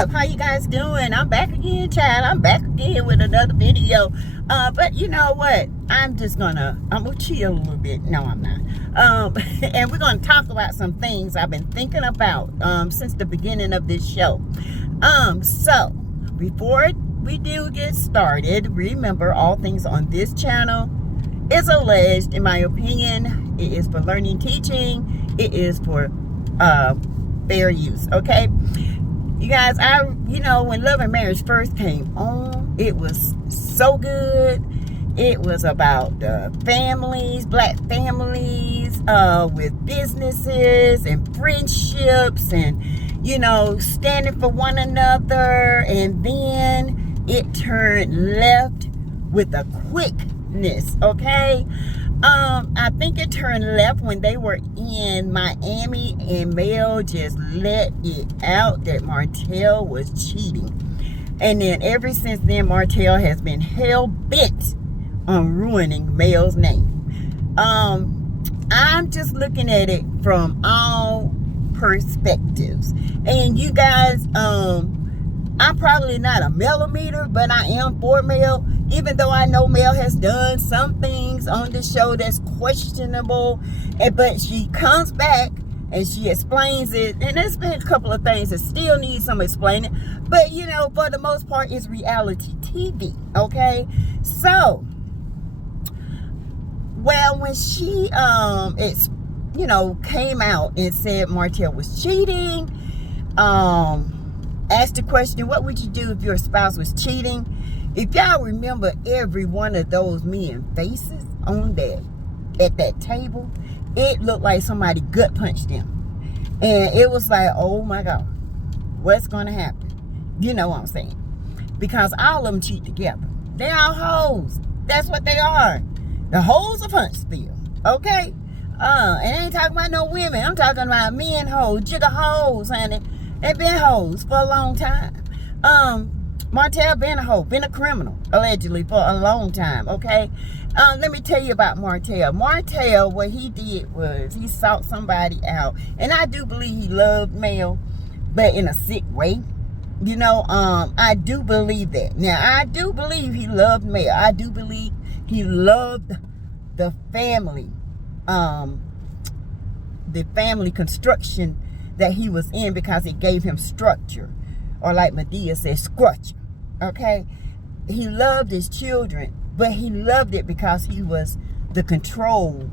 up? How you guys doing? I'm back again, child. I'm back again with another video. But you know what? I'm gonna chill a little bit. No, I'm not. And we're gonna talk about some things I've been thinking about since the beginning of this show. So before we do get started, remember all things on this channel is alleged, in my opinion. It is for learning, teaching. It is for fair use. Okay. You guys, when Love and Marriage first came on, it was so good. It was about families, black families, with businesses and friendships and, standing for one another. And then it turned left with a quickness, okay? I think it turned left when they were in Miami and Mel just let it out that Martel was cheating. And then ever since then, Martel has been hell-bent on ruining Mel's name. I'm just looking at it from all perspectives. And you guys, I'm probably not a millimeter, but I am for Mel. Even though I know Mel has done some things on the show that's questionable, but she comes back and she explains it. And there's been a couple of things that still need some explaining. But, for the most part, it's reality TV, okay? So, well, when she, came out and said Martel was cheating, asked the question, what would you do if your spouse was cheating? If y'all remember every one of those men's faces at that table, it looked like somebody gut punched them. And it was like, oh my God, what's going to happen? You know what I'm saying? Because all of them cheat together. They all hoes. That's what they are. The hoes of Huntsville. Okay? And I ain't talking about no women. I'm talking about men hoes, jigger hoes, honey. They've been hoes for a long time. Martel been a hoe, been a criminal, allegedly, for a long time, okay? Let me tell you about Martel. Martel, what he did was he sought somebody out. And I do believe he loved Mel, but in a sick way. I do believe that. Now, I do believe he loved Mel. I do believe he loved the family construction that he was in, because it gave him structure, or like Medea says, structure. Okay, he loved his children, but he loved it because he was the control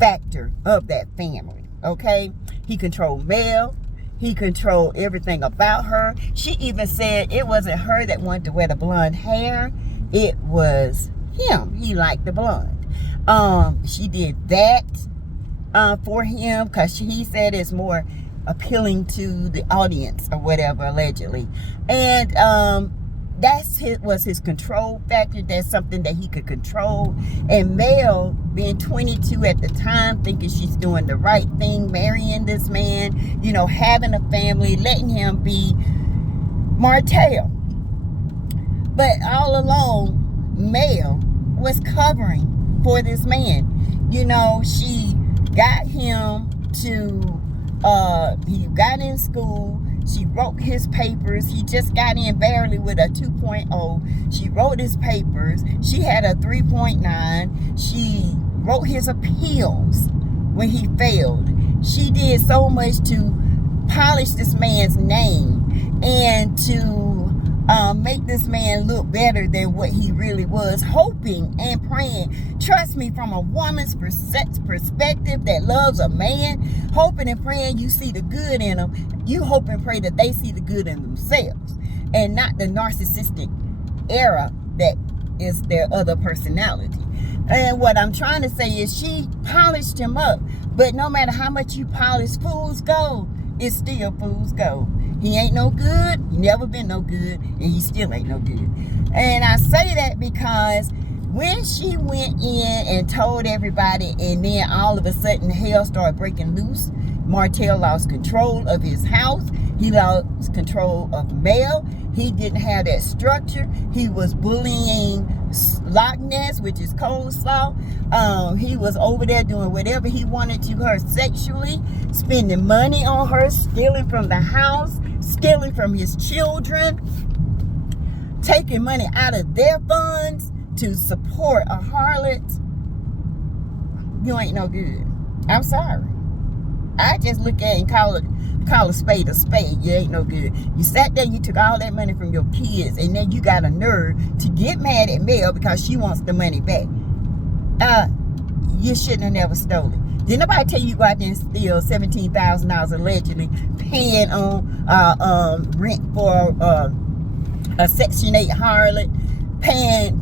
factor of that family. Okay, he controlled Mel. He controlled everything about her. She even said it wasn't her that wanted to wear the blonde hair. It was him. He liked the blonde. She did that for him because he said it's more appealing to the audience or whatever, allegedly. And was his control factor. That's something that he could control. And Mel, being 22 at the time, thinking she's doing the right thing, marrying this man, having a family, letting him be Martel. But all along, Mel was covering for this man. She got him to he got in school. She wrote his papers. He just got in barely with a 2.0. She wrote his papers. She had a 3.9. She wrote his appeals when he failed. She did so much to polish this man's name and to make this man look better than what he really was, hoping and praying. Trust me, from a woman's perspective that loves a man, hoping and praying you see the good in them. You hope and pray that they see the good in themselves and not the narcissistic era that is their other personality. And what I'm trying to say is she polished him up, but no matter how much you polish fool's gold, it's still fool's gold. He ain't no good. He never been no good. And he still ain't no good. And I say that because when she went in and told everybody, and then all of a sudden hell started breaking loose, Martel lost control of his house. He lost control of Mel. He didn't have that structure. He was bullying Loch Ness, which is coleslaw. He was over there doing whatever he wanted to her sexually, spending money on her, stealing from the house, stealing from his children, taking money out of their funds to support a harlot. You ain't no good. I'm sorry. I just look at it and call a spade a spade. You ain't no good. You sat there, you took all that money from your kids, and then you got a nerve to get mad at Mel because she wants the money back. You shouldn't have never stolen it. Did nobody tell you go out there and steal $17,000 allegedly, paying on rent for a Section 8 harlot,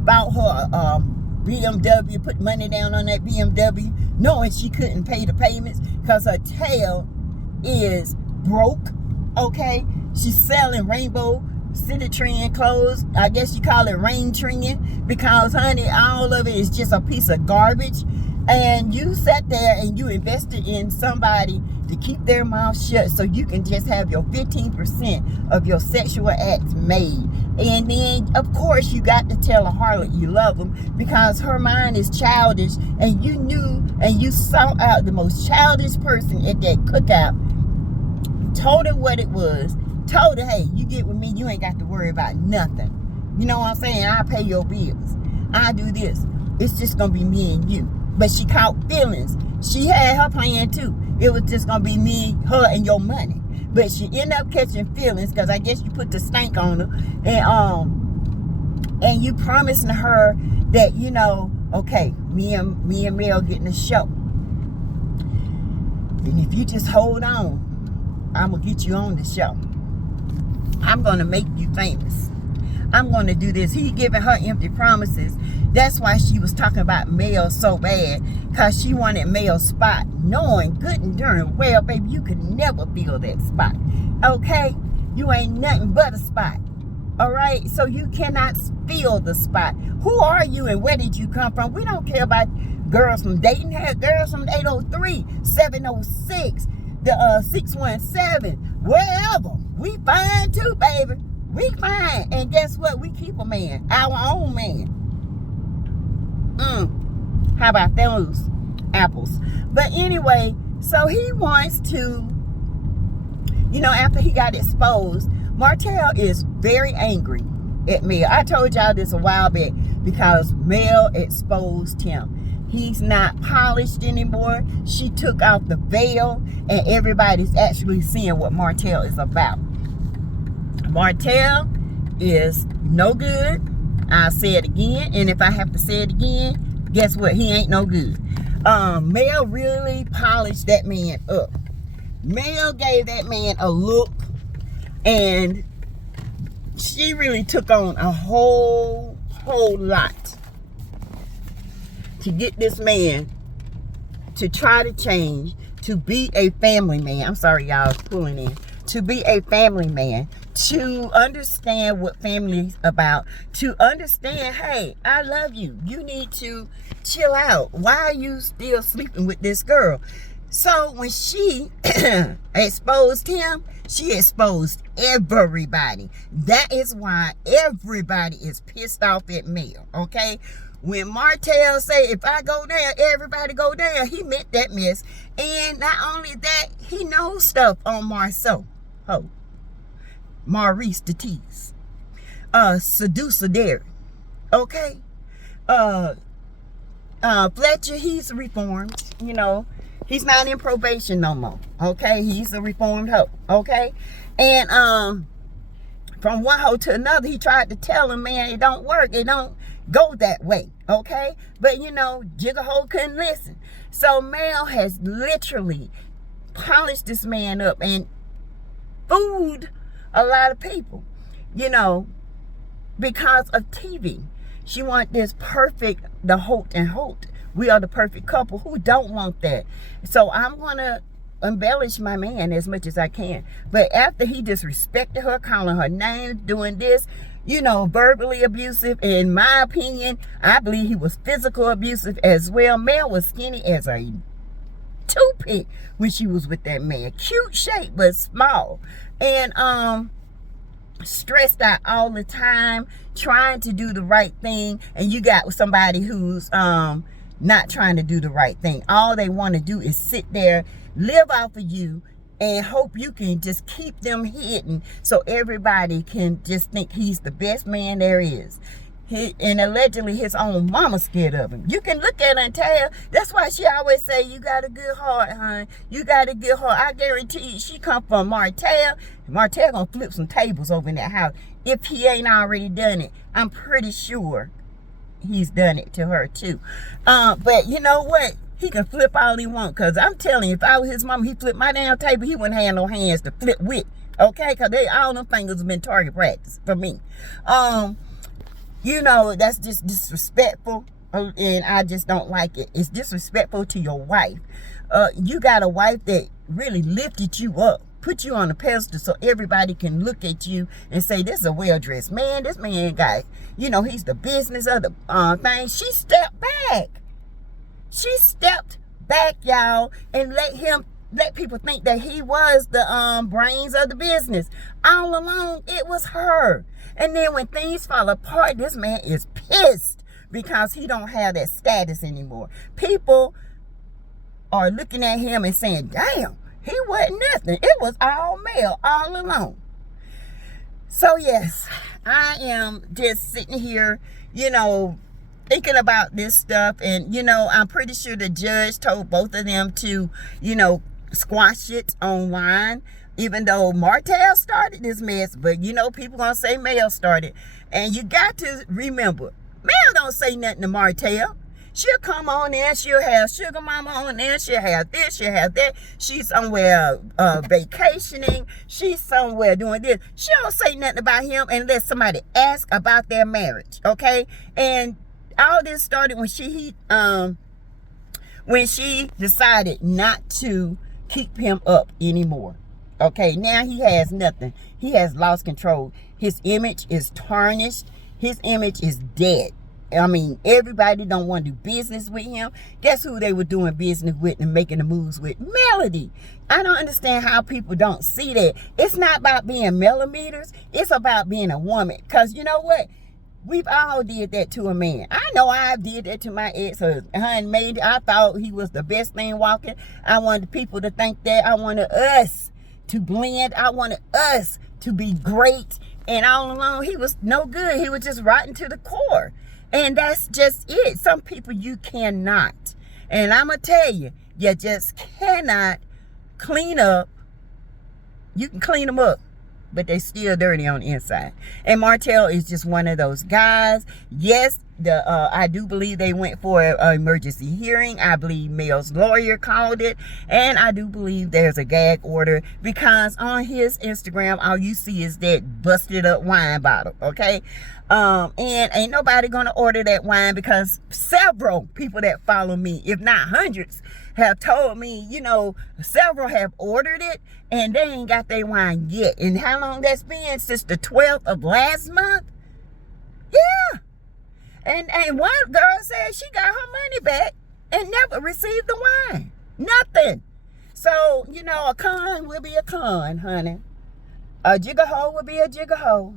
bought her BMW, put money down on that BMW, knowing she couldn't pay the payments because her tail is broke, okay? She's selling Rainbow City Trend clothes. I guess you call it rain trend because, honey, all of it is just a piece of garbage. And you sat there and you invested in somebody to keep their mouth shut so you can just have your 15% of your sexual acts made. And then, of course, you got to tell a harlot you love them because her mind is childish, and you knew and you sought out the most childish person at that cookout, told her what it was, told her, hey, you get with me, you ain't got to worry about nothing. You know what I'm saying? I'll pay your bills. I'll do this. It's just going to be me and you. But she caught feelings. She had her plan too. It was just going to be me, her, and your money. But she ended up catching feelings because I guess you put the stank on her. And you promising her that, you know, okay, me and Mel getting a show. And if you just hold on, I'm going to get you on the show. I'm going to make you famous. I'm going to do this. He giving her empty promises. That's why she was talking about Mel so bad, because she wanted Mel's spot, knowing good and darn well, baby, you could never fill that spot. Okay? You ain't nothing but a spot. All right? So you cannot fill the spot. Who are you and where did you come from? We don't care about girls from Dayton. Had girls from 803, 706, the 617, wherever. We fine too, baby. We fine. And guess what? We keep a man. Our own man. How about those apples? But anyway, so he wants to, you know, after he got exposed, Martel is very angry at Mel. I told y'all this a while back because Mel exposed him. He's not polished anymore. She took off the veil and everybody's actually seeing what Martel is about. Martel is no good. I'll say it again, and if I have to say it again, guess what? He ain't no good. Mel really polished that man up. Mel gave that man a look, and she really took on a whole lot to get this man to try to change, to be a family man. I'm sorry, y'all, pulling in. To be a family man, to understand what family is about, to understand, hey, I love you. You need to chill out. Why are you still sleeping with this girl? So when she exposed him, she exposed everybody. That is why everybody is pissed off at Mel, okay? When Martel say, if I go down, everybody go down, he meant that mess. And not only that, he knows stuff on Marceau. Oh, Maurice the Tease, Seducer Derek, okay, Fletcher, he's reformed, you know, he's not in probation no more, okay, he's a reformed hoe, okay, and from one hoe to another, he tried to tell him, man, it don't work, it don't go that way, okay, but you know, Jigga Hoe couldn't listen, so Mel has literally polished this man up and fooled a lot of people, you know, because of TV. She want this perfect, the Holt and Holt. We are the perfect couple. Who don't want that? So I'm going to embellish my man as much as I can. But after he disrespected her, calling her names, doing this, you know, verbally abusive, in my opinion, I believe he was physical abusive as well. Mel was skinny as a toothpick when she was with that man. Cute shape, but small. And stressed out all the time, trying to do the right thing, and you got somebody who's not trying to do the right thing. All they want to do is sit there, live off of you, and hope you can just keep them hidden so everybody can just think he's the best man there is. And allegedly his own mama scared of him. You can look at her and tell. That's why she always say, you got a good heart, hon. You got a good heart. I guarantee you, she come from Martel. Martel gonna flip some tables over in that house. If he ain't already done it, I'm pretty sure he's done it to her too. But you know what? He can flip all he want, because I'm telling you, if I was his mama, he flipped my damn table, he wouldn't have no hands to flip with. Okay? Because all them fingers have been target practice for me. You know, that's just disrespectful, and I just don't like it. It's disrespectful to your wife. You got a wife that really lifted you up, put you on a pedestal so everybody can look at you and say, this is a well-dressed man. This man got, you know, he's the business of the thing. She stepped back. She stepped back, y'all, and let people think that he was the brains of the business. All along, it was her. And then when things fall apart, this man is pissed because he don't have that status anymore. People are looking at him and saying, damn, he wasn't nothing. It was all male all along. So yes, I am just sitting here, you know, thinking about this stuff. And, you know, I'm pretty sure the judge told both of them to, you know, squash it online, even though Martel started this mess. But, you know, people gonna say Mel started. And you got to remember, Mel don't say nothing to Martel. She'll come on there, she'll have Sugar Mama on there, she'll have this, she'll have that. She's somewhere vacationing, she's somewhere doing this. She don't say nothing about him unless somebody asks about their marriage, okay? And all this started when she decided not to keep him up anymore. Okay, now he has nothing. He has lost control. His image is tarnished. His image is dead. I mean, everybody don't want to do business with him. Guess who they were doing business with and making the moves with? Melody. I don't understand how people don't see that. It's not about being millimeters. It's about being a woman. Because you know what? We've all did that to a man. I know I did that to my ex-husband. I thought he was the best thing walking. I wanted people to think that. I wanted us to blend. I wanted us to be great. And all along, he was no good. He was just rotten to the core. And that's just it. Some people you cannot. And I'm going to tell you, you just cannot clean up. You can clean them up, but they still dirty on the inside. And Martel is just one of those guys. Yes, I do believe they went for an emergency hearing. I believe Mel's lawyer called it. And I do believe there's a gag order, because on his Instagram, all you see is that busted up wine bottle, okay? And ain't nobody gonna order that wine, because several people that follow me, if not hundreds, have told me, you know, several have ordered it and they ain't got their wine yet. And how long that's been? Since the 12th of last month? Yeah. And one girl said she got her money back and never received the wine. Nothing. So, you know, a con will be a con, honey. A jigger-hoe will be a jigger-hoe.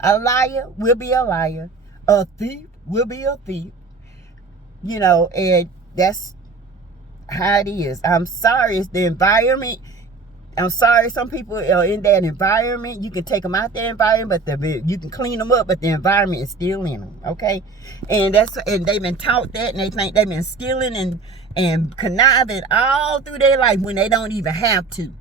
A liar will be a liar. A thief will be a thief. You know, and that's how it is. I'm sorry, it's the environment. I'm sorry, some people are in that environment. You can take them out that environment, but you can clean them up, but the environment is still in them, okay? And they've been taught that, and they think they've been stealing and conniving all through their life when they don't even have to.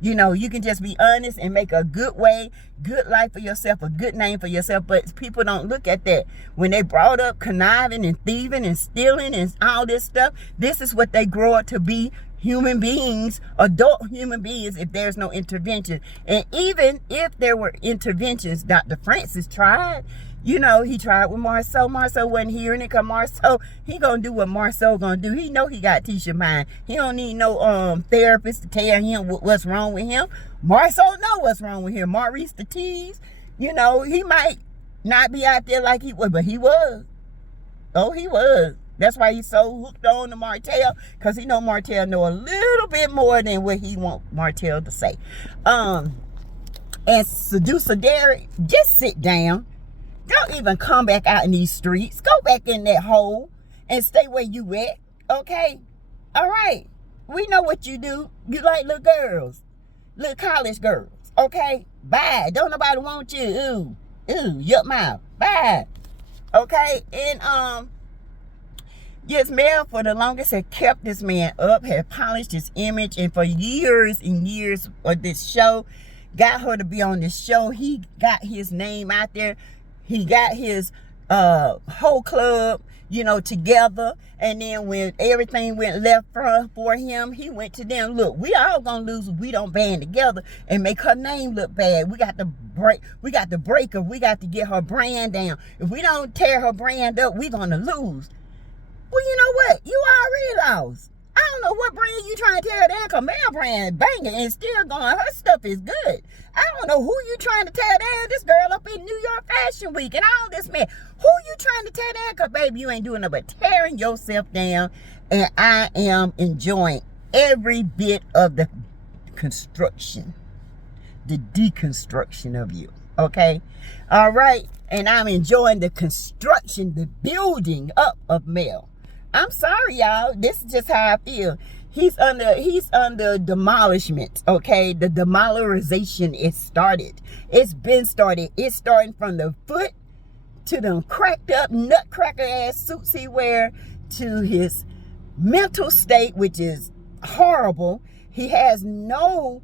You know, you can just be honest and make a good life for yourself, a good name for yourself. But people don't look at that. When they brought up conniving and thieving and stealing and all this stuff, this is what they grow up to be, human beings, adult human beings, if there's no intervention. And even if there were interventions, Dr. Francis tried. You know, he tried with Marceau. Marceau wasn't hearing it, because Marceau, he gonna do what Marceau gonna do. He know he got Tisha mind. He don't need no therapist to tell him what's wrong with him. Marceau know what's wrong with him. Maurice the tease, you know, he might not be out there like he was, but he was. Oh, he was. That's why he's so hooked on to Martel, because he know Martel know a little bit more than what he want Martel to say. And seducer Derek, just sit down. Don't even come back out in these streets. Go back in that hole and stay where you at. Okay? All right. We know what you do. You like little girls. Little college girls. Okay? Bye. Don't nobody want you. Ooh. Ooh. Your mouth. Bye. Okay? And, yes, Mel, for the longest, had kept this man up, had polished his image, and for years and years of this show, got her to be on this show. He got his name out there. He got his whole club, you know, together. And then when everything went left for him, he went to them. Look, we all gonna lose if we don't band together and make her name look bad. We got to break her. We got to get her brand down. If we don't tear her brand up, we gonna lose. Well, you know what? You already lost. I don't know what brand you trying to tear down, because Mel brand banging and still going. Her stuff is good. I don't know who you trying to tear down. This girl up in New York Fashion Week and all this man. Who you trying to tear down? Because, baby, you ain't doing nothing but tearing yourself down. And I am enjoying every bit of the construction, the deconstruction of you. Okay? All right? And I'm enjoying the construction, the building up of Mel. I'm sorry, y'all. This is just how I feel. He's under demolishment, okay? The demolarization is started. It's been started. It's starting from the foot to the cracked up nutcracker ass suits he wear, to his mental state, which is horrible. He has no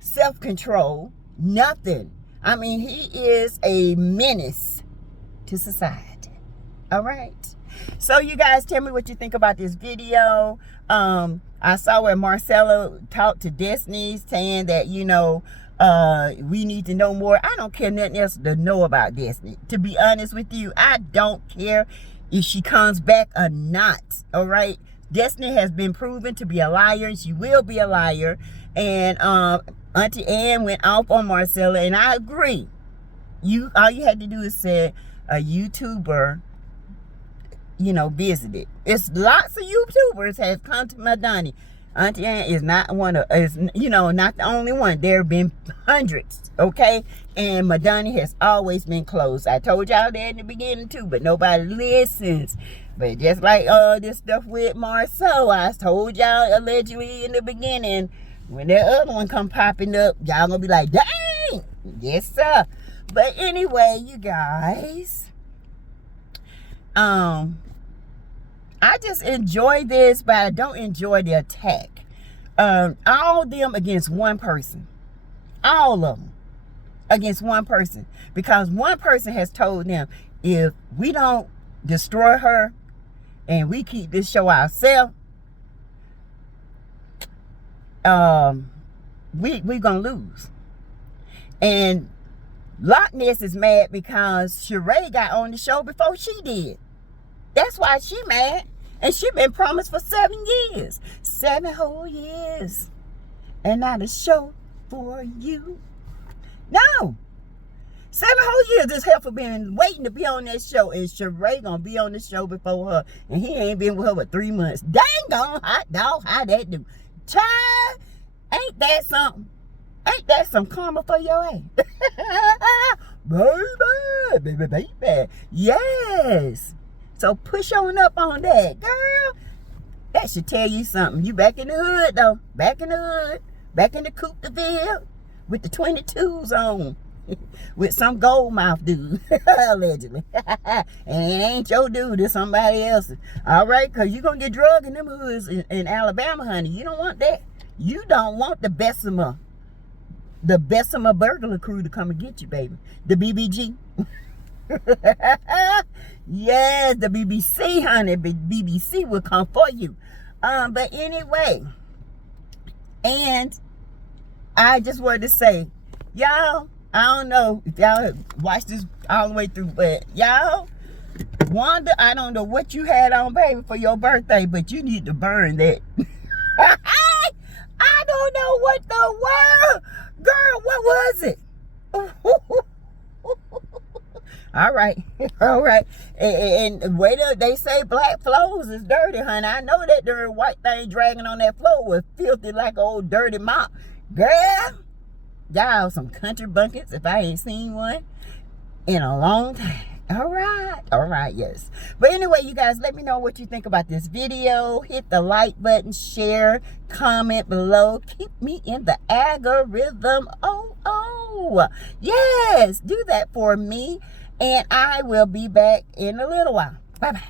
self-control, nothing. I mean, he is a menace to society. All right? So you guys, tell me what you think about this video. I saw where Marcella talked to Destiny, saying that, you know, we need to know more. I don't care nothing else to know about Destiny. To be honest with you, I don't care if she comes back or not. All right? Destiny has been proven to be a liar, and she will be a liar. And Auntie Ann went off on Marcella, and I agree. All you had to do is say a YouTuber, you know, visited. It's lots of YouTubers has come to Madani. Auntie Ann is not not the only one. There have been hundreds, okay? And Madani has always been closed. I told y'all that in the beginning too, but nobody listens. But just like this stuff with Marceau, I told y'all allegedly in the beginning, when that other one come popping up, y'all gonna be like, dang! Yes, sir. But anyway, you guys, I just enjoy this, but I don't enjoy the attack. All of them against one person. All of them against one person. Because one person has told them, if we don't destroy her and we keep this show ourselves, we gonna lose. And Loch Ness is mad because Sheree got on the show before she did. That's why she mad. And she been promised for 7 years. 7 whole years. And not a show for you. No. 7 whole years this heifer been waiting to be on that show. And Sheree gonna be on the show before her. And he ain't been with her for 3 months. Dang on, hot dog, how that do? Child, ain't that something? Ain't that some karma for your ass? Baby. Yes. So push on up on that, girl. That should tell you something. You back in the hood, though. Back in the hood. Back in the Coupe de Ville. With the 22s on. With some gold mouth dude. Allegedly. And it ain't your dude. It's somebody else's. All right? Because you're going to get drugged in them hoods in Alabama, honey. You don't want that. You don't want the Bessemer burglar crew to come and get you, baby. The BBG. Yes, the BBC, honey. BBC will come for you. But anyway, and I just wanted to say, y'all, I don't know if y'all watched this all the way through, but y'all, Wanda, I don't know what you had on, baby, for your birthday, but you need to burn that. I don't know what the world. Girl, what was it? All right. And the way they say black floors is dirty, honey. I know that dirty white thing dragging on that floor was filthy like an old dirty mop. Girl, Y'all some country buckets if I ain't seen one in a long time. All right, yes. But anyway, you guys, let me know what you think about this video. Hit the like button, share, comment below. Keep me in the algorithm. Oh, yes, do that for me. And I will be back in a little while. Bye-bye.